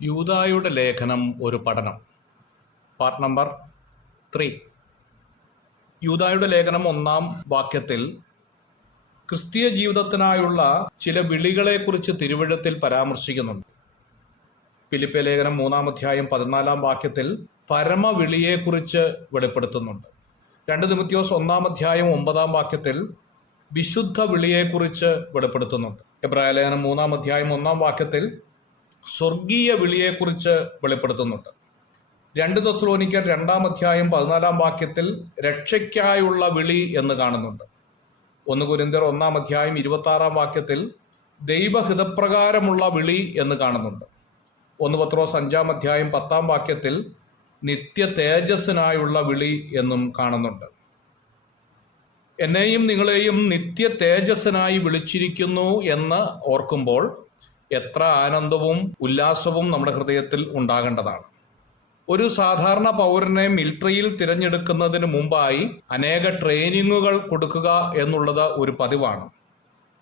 യൂദായുടെ ലേഖനം ഒരു പഠനം. Part number 3. യൂദായുടെ ലേഖനം 1-ാം വാക്യത്തിൽ ക്രിസ്തീയ ജീവിതത്തിനായുള്ള ചില വിളികളെക്കുറിച്ച് തിരുവെഴുത്തിൽ പരാമർശിക്കുന്നുണ്ട്. ഫിലിപ്പിയ ലേഖനം 3-ാം അധ്യായം 14-ാം വാക്യത്തിൽ പരമവിളിയെക്കുറിച്ച് വെളിപ്പെടുത്തുന്നുണ്ട്. 2 തിമോഥെയോസ് 1-ാം അധ്യായം 9-ാം വാക്യത്തിൽ വിശുദ്ധ വിളിയെക്കുറിച്ച് വെളിപ്പെടുത്തുന്നുണ്ട്. എബ്രായ ലേഖനം 3-ാം അധ്യായം 1-ാം വാക്യത്തിൽ സ്വർഗീയ വിളിയെക്കുറിച്ച് വെളിപ്പെടുത്തുന്നുണ്ട്. 2 തെസ്സലോനിക്കർ 2-ാം അധ്യായം 14-ാം വാക്യത്തിൽ രക്ഷയ്ക്കായുള്ള വിളി എന്ന് കാണുന്നുണ്ട്. 1 കൊരിന്ത്യർ 1-ാം അധ്യായം 26-ാം വാക്യത്തിൽ ദൈവഹിതപ്രകാരമുള്ള വിളി എന്ന് കാണുന്നുണ്ട്. 1 പത്രോസ് 5-ാം അധ്യായം 10-ാം വാക്യത്തിൽ നിത്യ തേജസ്സിനായുള്ള വിളി എന്നും കാണുന്നുണ്ട്. എന്നെയും നിങ്ങളെയും നിത്യ തേജസ്സിനായി വിളിച്ചിരിക്കുന്നു എന്ന് ഓർക്കുമ്പോൾ എത്ര ആനന്ദവും ഉല്ലാസവും നമ്മുടെ ഹൃദയത്തിൽ ഉണ്ടാകേണ്ടതാണ്. ഒരു സാധാരണ പൗരനെ മിലിറ്ററിയിൽ തിരഞ്ഞെടുക്കുന്നതിന് മുമ്പായി അനേക ട്രെയിനിങ്ങുകൾ കൊടുക്കുക എന്നുള്ളത് ഒരു പതിവാണ്.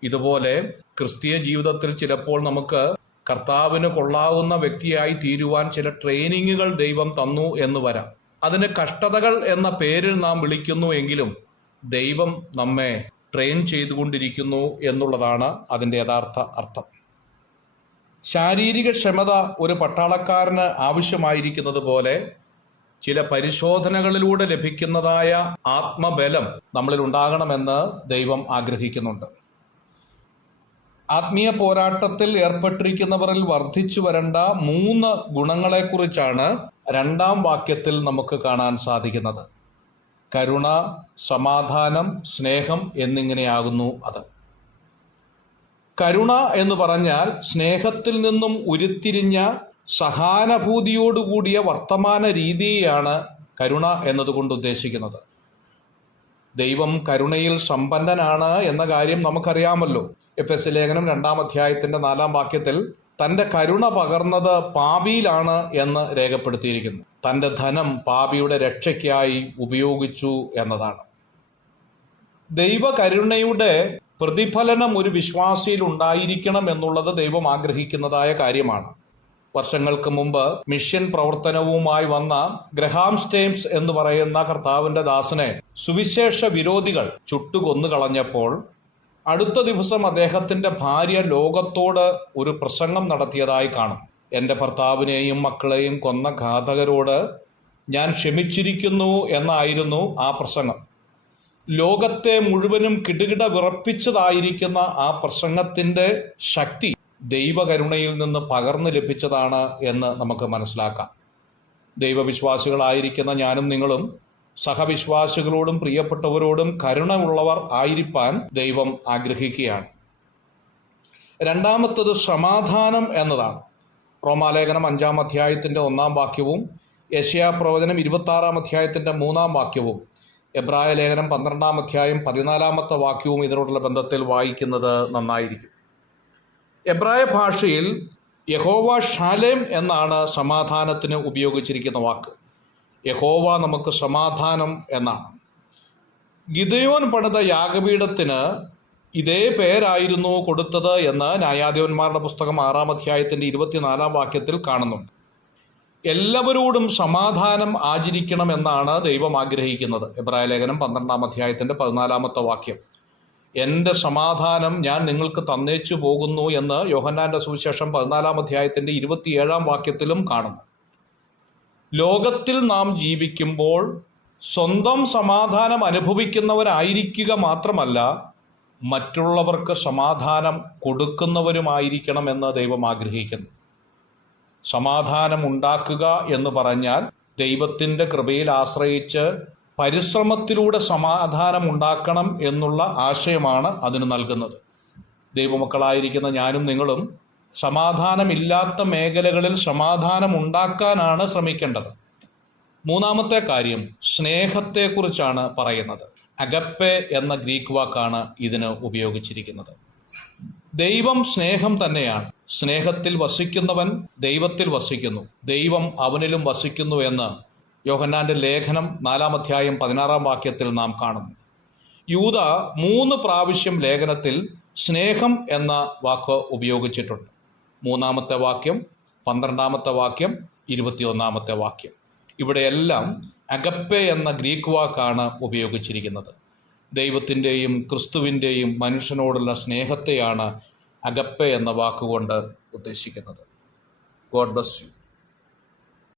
ഇതുപോലെ ക്രിസ്തീയ ജീവിതത്തിൽ ചിലപ്പോൾ നമുക്ക് കർത്താവിന് കൊള്ളാവുന്ന വ്യക്തിയായി തീരുവാൻ ചില ട്രെയിനിങ്ങുകൾ ദൈവം തന്നു എന്ന് വരാം. അതിന് കഷ്ടതകൾ എന്ന പേരിൽ നാം വിളിക്കുന്നു എങ്കിലും ദൈവം നമ്മെ ട്രെയിൻ ചെയ്തുകൊണ്ടിരിക്കുന്നു എന്നുള്ളതാണ് അതിൻ്റെ യഥാർത്ഥ അർത്ഥം. ശാരീരിക ക്ഷമത ഒരു പട്ടാളക്കാരന് ആവശ്യമായിരിക്കുന്നത് പോലെ ചില പരിശോധനകളിലൂടെ ലഭിക്കുന്നതായ ആത്മബലം നമ്മളിൽ ഉണ്ടാകണമെന്ന് ദൈവം ആഗ്രഹിക്കുന്നുണ്ട്. ആത്മീയ പോരാട്ടത്തിൽ ഏർപ്പെട്ടിരിക്കുന്നവരിൽ വർദ്ധിച്ചു വരേണ്ട 3 ഗുണങ്ങളെക്കുറിച്ചാണ് 2-ാം വാക്യത്തിൽ നമുക്ക് കാണാൻ സാധിക്കുന്നത്. കരുണ, സമാധാനം, സ്നേഹം എന്നിങ്ങനെയാകുന്നു അത്. കരുണ എന്ന് പറഞ്ഞാൽ സ്നേഹത്തിൽ നിന്നും ഉരുത്തിരിഞ്ഞ സഹാനുഭൂതിയോടുകൂടിയ വർത്തമാന രീതിയാണ് കരുണ എന്നതുകൊണ്ട് ഉദ്ദേശിക്കുന്നത്. ദൈവം കരുണയിൽ സമ്പന്നനാണ് എന്ന കാര്യം നമുക്കറിയാമല്ലോ. എഫെസ്യ ലേഖനം 2-ാം അധ്യായത്തിന്റെ 4-ാം വാക്യത്തിൽ തന്റെ കരുണ പകർന്നത് പാപിയിലാണ് എന്ന് രേഖപ്പെടുത്തിയിരിക്കുന്നു. തന്റെ ധനം പാപിയുടെ രക്ഷയ്ക്കായി ഉപയോഗിച്ചു എന്നതാണ്. ദൈവകരുണയുടെ പ്രതിഫലനം ഒരു വിശ്വാസിയിൽ ഉണ്ടായിരിക്കണം എന്നുള്ളത് ദൈവം ആഗ്രഹിക്കുന്നതായ കാര്യമാണ്. വർഷങ്ങൾക്ക് മുമ്പ് മിഷൻ പ്രവർത്തനവുമായി വന്ന ഗ്രഹാം സ്റ്റെയിൻസ് എന്ന് പറയുന്ന കർത്താവിന്റെ ദാസനെ സുവിശേഷ വിരോധികൾ ചുട്ടുകൊന്നു കളഞ്ഞപ്പോൾ അടുത്ത ദിവസം അദ്ദേഹത്തിന്റെ ഭാര്യ ലോകത്തോട് ഒരു പ്രസംഗം നടത്തിയതായി കാണും. എന്റെ ഭർത്താവിനെയും മക്കളെയും കൊന്ന ഘാതകരോട് ഞാൻ ക്ഷമിച്ചിരിക്കുന്നു എന്നായിരുന്നു ആ പ്രസംഗം. ലോകത്തെ മുഴുവനും കിടുകിട വിറപ്പിച്ചതായിരിക്കുന്ന ആ പ്രസംഗത്തിന്റെ ശക്തി ദൈവകരുണയിൽ നിന്ന് പകർന്നു ലഭിച്ചതാണ് എന്ന് നമുക്ക് മനസ്സിലാക്കാം. ദൈവവിശ്വാസികളായിരിക്കുന്ന ഞാനും നിങ്ങളും സഹവിശ്വാസികളോടും പ്രിയപ്പെട്ടവരോടും കരുണ ഉള്ളവർ ആയിരിക്കാൻ ദൈവം ആഗ്രഹിക്കുകയാണ്. 2-ാമത്തത് സമാധാനം എന്നതാണ്. റോമാലേഖനം 5-ാം അധ്യായത്തിന്റെ 1-ാം വാക്യവും യെശയ്യാ പ്രവചനം 26-ാം അധ്യായത്തിന്റെ 3-ാം വാക്യവും എബ്രായ ലേഖനം 12-ാം അധ്യായം 14-ാമത്തെ വാക്യവും ഇതിനോടുള്ള ബന്ധത്തിൽ വായിക്കുന്നത് നന്നായിരിക്കും. എബ്രായ ഭാഷയിൽ യഹോവ ഷാലേം എന്നാണ് സമാധാനത്തിന് ഉപയോഗിച്ചിരിക്കുന്ന വാക്ക്. യഹോവ നമുക്ക് സമാധാനം എന്നാണ്. ഗിദെയോൻ പണിത യാഗപീഠത്തിന് ഇതേ പേരായിരുന്നു കൊടുത്തത് എന്ന് ന്യായാധിപന്മാരുടെ പുസ്തകം 6-ാം അധ്യായത്തിന്റെ 24-ാം വാക്യത്തിൽ കാണുന്നുണ്ട്. എല്ലാവരോടും സമാധാനം ആചരിക്കണം എന്നാണ് ദൈവം ആഗ്രഹിക്കുന്നത്. എബ്രായ ലേഖനം 12-ാം അധ്യായത്തിന്റെ 14-ാമത്തെ വാക്യം, എന്റെ സമാധാനം ഞാൻ നിങ്ങൾക്ക് തന്നേച്ചു പോകുന്നു എന്ന് യോഹന്നാന്റെ സുവിശേഷം 14-ാം അധ്യായത്തിന്റെ 27-ാം വാക്യത്തിലും കാണുന്നു. ലോകത്തിൽ നാം ജീവിക്കുമ്പോൾ സ്വന്തം സമാധാനം അനുഭവിക്കുന്നവരായിരിക്കുക മാത്രമല്ല, മറ്റുള്ളവർക്ക് സമാധാനം കൊടുക്കുന്നവരുമായിരിക്കണം എന്ന് ദൈവം ആഗ്രഹിക്കുന്നു. സമാധാനം ഉണ്ടാക്കുക എന്ന് പറഞ്ഞാൽ ദൈവത്തിൻ്റെ കൃപയിൽ ആശ്രയിച്ച് പരിശ്രമത്തിലൂടെ സമാധാനം ഉണ്ടാക്കണം എന്നുള്ള ആശയമാണ് അതിന് നൽകുന്നത്. ദൈവമക്കളായിരിക്കുന്ന ഞാനും നിങ്ങളും സമാധാനമില്ലാത്ത മേഖലകളിൽ സമാധാനം ഉണ്ടാക്കാനാണ് ശ്രമിക്കേണ്ടത്. 3-ാമത്തെ കാര്യം സ്നേഹത്തെക്കുറിച്ചാണ് പറയുന്നത്. അഗപ്പെ എന്ന ഗ്രീക്ക് വാക്കാണ് ഇതിന് ഉപയോഗിച്ചിരിക്കുന്നത്. ദൈവം സ്നേഹം തന്നെയാണ്. സ്നേഹത്തിൽ വസിക്കുന്നവൻ ദൈവത്തിൽ വസിക്കുന്നു, ദൈവം അവനിലും വസിക്കുന്നു എന്ന് യോഹന്നാന്റെ ലേഖനം 4-ാം അധ്യായം 16-ാം വാക്യത്തിൽ നാം കാണുന്നു. യൂദ 3 പ്രാവശ്യം ലേഖനത്തിൽ സ്നേഹം എന്ന വാക്ക് ഉപയോഗിച്ചിട്ടുണ്ട്. 3-ാമത്തെ വാക്യം 12-ാമത്തെ വാക്യം, 21-ാമത്തെ വാക്യം. ഇവിടെയെല്ലാം അഗപ്പെ എന്ന ഗ്രീക്ക് വാക്കാണ് ഉപയോഗിച്ചിരിക്കുന്നത്. ദൈവത്തിൻ്റെയും ക്രിസ്തുവിൻ്റെയും മനുഷ്യനോടുള്ള സ്നേഹത്തെയാണ് അഗപ്പെ എന്ന വാക്കുകൊണ്ട് ഉദ്ദേശിക്കുന്നത്. God bless you.